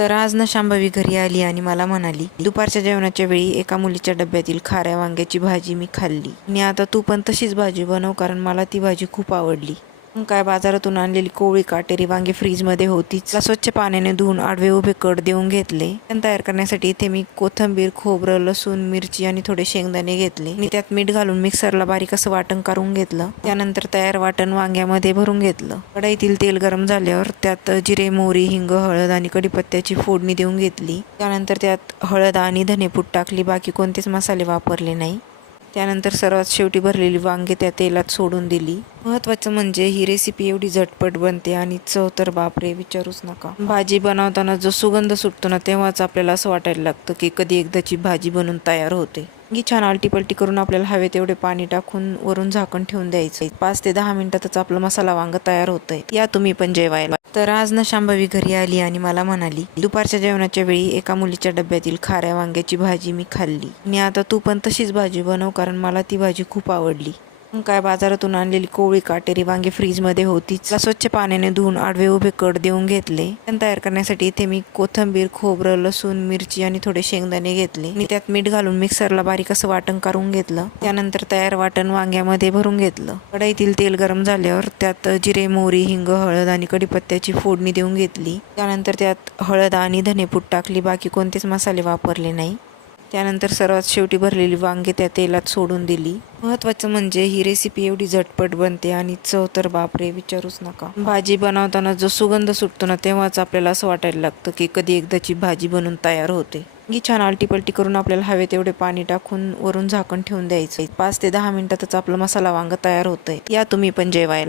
तर आज ना शांभवी घरी आली आणि मला म्हणाली, दुपारच्या जेवणाच्या वेळी एका मुलीच्या डब्यातील खाऱ्या वांग्याची भाजी मी खाल्ली आणि आता तू पण तशीच भाजी बनव, कारण मला ती भाजी खूप आवडली. मग काय, बाजारातून आणलेली कोवळी काटेरी वांगी फ्रीजमध्ये होतीच. त्याला स्वच्छ पाण्याने धुवून आडवे उभे कट देऊन घेतले. तयार करण्यासाठी इथे मी कोथिंबीर, खोबरं, लसूण, मिरची आणि थोडे शेंगदाणे घेतले आणि त्यात मीठ घालून मिक्सरला बारीक असं वाटण करून घेतलं. त्यानंतर तयार वाटण वांग्यामध्ये भरून घेतलं. कढईतील तेल गरम झाल्यावर त्यात जिरे, मोहरी, हिंग, हळद आणि कढीपत्त्याची फोडणी देऊन घेतली. त्यानंतर त्यात हळद आणि धनेपूड टाकली. बाकी कोणतेच मसाले वापरले नाही. त्यानंतर सर्वात शेवटी भरलेली वांगे त्या तेलात सोडून दिली. महत्त्वाचं म्हणजे ही रेसिपी एवढी झटपट बनते आणि चव तर बापरे, विचारूच नका. भाजी बनवताना जो सुगंध सुटतो ना, तेव्हाच आपल्याला असं वाटायला लागतं की कधी एकदाची भाजी बनून तयार होते. ही छान आलटीपलटी करून आपल्याला हवे तेवढे पाणी टाकून वरून झाकण ठेवून द्यायचं. 5 ते 10 मिनिटातच आपलं मसाला वांग तयार होतंय. या तुम्ही पण जेवायला. तर आज ना शांभवी घरी आली आणि मला म्हणाली, दुपारच्या जेवणाच्या वेळी एका मुलीच्या डब्यातील खाऱ्या वांग्याची भाजी मी खाल्ली आणि आता तू पण तशीच भाजी बनव, कारण मला ती भाजी खूप आवडली. मग काय, बाजारातून आणलेली कोवळी काटेरी वांगी फ्रीजमध्ये होतीच. त्याला स्वच्छ पाण्याने धुवून आडवे उभे कट देऊन घेतले. तयार करण्यासाठी इथे मी कोथिंबीर, खोबरं, लसूण, मिरची आणि थोडे शेंगदाणे घेतले आणि त्यात मीठ घालून मिक्सरला बारीक असं वाटण करून घेतलं. त्यानंतर तयार वाटण वांग्यामध्ये भरून घेतलं. कढईतील तेल गरम झाल्यावर त्यात जिरे, मोहरी, हिंग, हळद आणि कढीपत्त्याची फोडणी देऊन घेतली. त्यानंतर त्यात हळद आणि धनेपूड टाकली. बाकी कोणतेच मसाले वापरले नाही. त्यानंतर सर्वात शेवटी भरलेली वांगे त्या तेलात सोडून दिली. महत्त्वाचं म्हणजे ही रेसिपी एवढी झटपट बनते आणि चव तर बापरे, विचारूच नका. भाजी बनवताना जो सुगंध सुटतो ना, तेव्हाच आपल्याला असं वाटायला लागतं की कधी एकदाची भाजी बनून तयार होते. ही छान आलटीपलटी करून आपल्याला हवे तेवढे पाणी टाकून वरून झाकण ठेवून द्यायचं. 5 ते 10 मिनिटातच आपलं मसाला वांग तयार होतंय. या तुम्ही पण जेवायला.